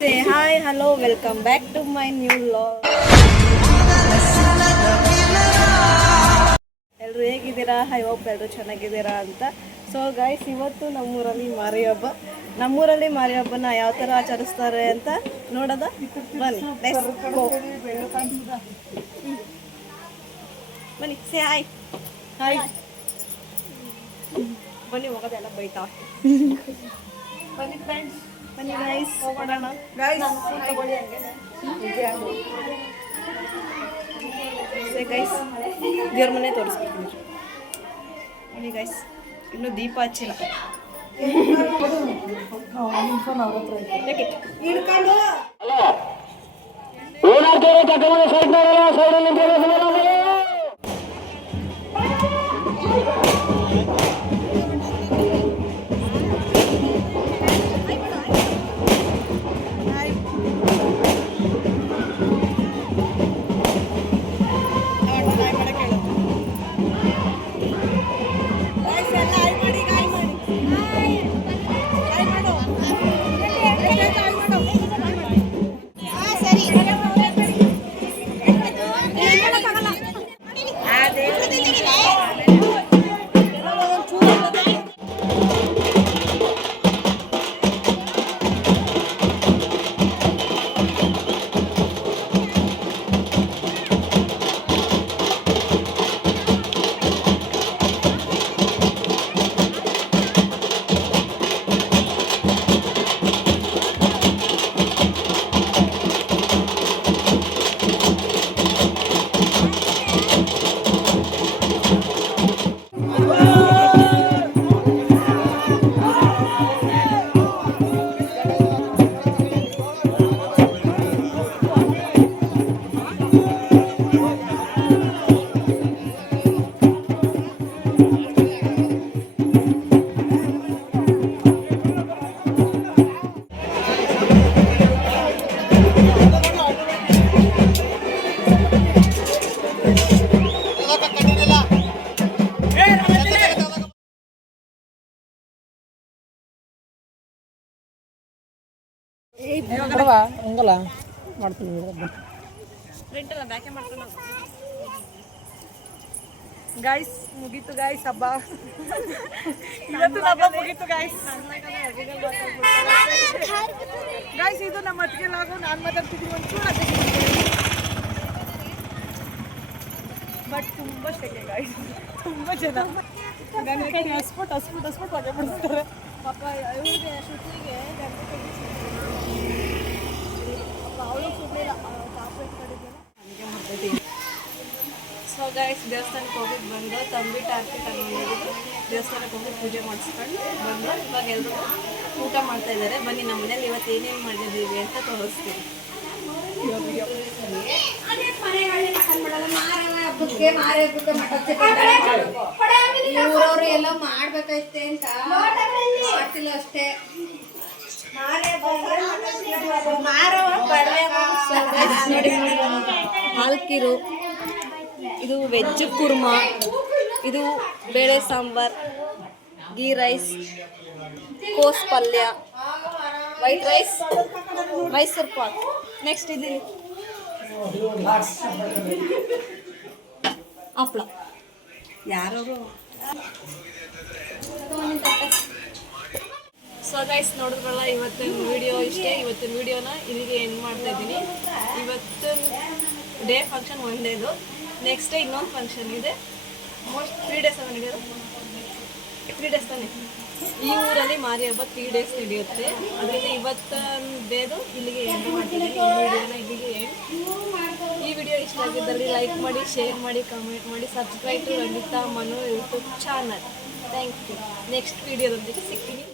Say hi, hello, welcome back to my new vlog. ಎಲ್ಲರೂ ಹೇಗಿದ್ದೀರಾ? I hope ಎಲ್ಲರೂ ಚೆನ್ನಾಗಿದ್ದೀರಾ ಅಂತ. ಸೊ ಗೈಸ್, ಇವತ್ತು ನಮ್ಮೂರಲ್ಲಿ ಮಾರಿ ಹಬ್ಬನ ಯಾವ ಥರ ಆಚರಿಸ್ತಾರೆ ಅಂತ ನೋಡೋದ ಬನ್ನಿ. ಬನ್ನಿ, ಸೇ ಹಾಯ್ ಹಾಯ್. ಬನ್ನಿ, ಹೋಗೋದೆಲ್ಲ ಬೈತಾ. ಬನ್ನಿ ಫ್ರೆಂಡ್ಸ್, ಬನ್ನಿ ಗೈಸ್, ಹೋಗೋಣ ಗೈಸ್. ಗೈಸ್, ದೇವ್ರ ಮನೆ ತೋರಿಸ್ಬಿಡ್ತೀನಿ ನೋಡಿ ಗೈಸ್. ಇನ್ನೂ ದೀಪ ಹಚ್ಚಿಲ್ಲ. ಹಂಗಲ್ಲ ಮಾಡ್ತೀನಿ ಗಾಯ್ಸ್. ಮುಗೀತು ಗಾಯ್ಸ್ ಹಬ್ಬ. ಇವತ್ತು ಹಬ್ಬ ಮುಗೀತು ಗಾಯ್ಸ್. ಗಾಯ್ಸ್, ಇದು ನಮ್ಮ ಅತ್ತಿಗೆ ಲಾಗು. ನಾನು ಮಾತಾಡ್ತಿದ್ದೀನಿ ಒಂಚೂರು. ಬಟ್ ತುಂಬ ಶೆಕೆ ಗಾಯ್ಸ್, ತುಂಬ ಜನ ಹಸ್ಬಿಟ್ಟು ಹೊಗೆ ಬಿಡಿಸ್ತಾರೆ ಪಾಪ. ಇವ್ರಿಗೆ ಶ್ರುತಿಗೆ ಅವಳು ಸುಮ್ಮನೆ ಪಾಪ ಕಡಿದ್ರೆ ಮಾಡ್ತಿದ್ದೀನಿ. ಸೊ ಗೈಸ್, ದೇವಸ್ಥಾನಕ್ಕೆ ಹೋಗಿದ್ದು ಬಂದು ತಂಬಿಟ್ಟು ಆರತಿ ತಗೊಂಡಿದ್ದು ದೇವಸ್ಥಾನಕ್ಕೆ ಹೋಗಿ ಪೂಜೆ ಮಾಡಿಸ್ಕೊಂಡು ಬಂದು ಇವಾಗ ಎಲ್ಲರೂ ಊಟ ಮಾಡ್ತಾ ಇದ್ದಾರೆ. ಬನ್ನಿ, ನಮ್ಮ ಮನೇಲಿ ಇವತ್ತು ಏನೇನು ಮಾಡಿದ್ದೀವಿ ಅಂತ ತೋರಿಸ್ತೀನಿ. ಊರವ್ರು ಎಲ್ಲ ಮಾಡ್ಬೇಕೈತೆ ಅಂತ ಮಾಡ್ತಿಲ್ಲ ಅಷ್ಟೇ. ಹಾಲ್ಕಿರು, ಇದು ವೆಜ್ ಕುರ್ಮಾ, ಇದು ಬೇಳೆ ಸಾಂಬಾರ್, ಗೀ ರೈಸ್, ಕೋಸ್ ಪಲ್ಯ, white rice, Mysore pak. Next ಇದು ಹಪ್ಪಳ. ಯಾರು ಸೊ ಗೈಸ್, ನೋಡಿದ್ರಲ್ಲ ಇವತ್ತಿನ ವಿಡಿಯೋ ಇಷ್ಟೇ. ಇವತ್ತಿನ ವಿಡಿಯೋನ ಇಲ್ಲಿಗೆ ಎಂಡ್ ಮಾಡ್ತಾ ಇದ್ದೀನಿ. ಇವತ್ತಿನ ಡೇ ಫಂಕ್ಷನ್ ಒನ್ ಡೇದು. ನೆಕ್ಸ್ಟ್ ಡೇ ಇನ್ನೊಂದು ಫಂಕ್ಷನ್ ಇದೆ. ಮೋಸ್ಟ್ 3 ಡೇಸ್ ನಡೆಯೋದು. 3 ಡೇಸ್ ತಾನೆ ಈ ಊರಲ್ಲಿ ಮಾರಿ ಹಬ್ಬ 3 ಡೇಸ್ ನಡೆಯುತ್ತೆ. ಅದರಿಂದ ಇವತ್ತಿನ ಡೇದು ಇಲ್ಲಿಗೆ ಎಂಡ್ ಮಾಡ್ತಿದ್ದೀನಿ. ಈ ವಿಡಿಯೋನ ಇಲ್ಲಿಗೆ ಎಂಡ್. ಈ ವಿಡಿಯೋ ಇಷ್ಟ ಆಗಿದ್ದಲ್ಲಿ ಲೈಕ್ ಮಾಡಿ, ಶೇರ್ ಮಾಡಿ, ಕಮೆಂಟ್ ಮಾಡಿ, subscribe to Ranjita Manu YouTube channel. Thank you. Next ವಿಡಿಯೋದೊಂದಿಗೆ ಸಿಗ್ತೀನಿ.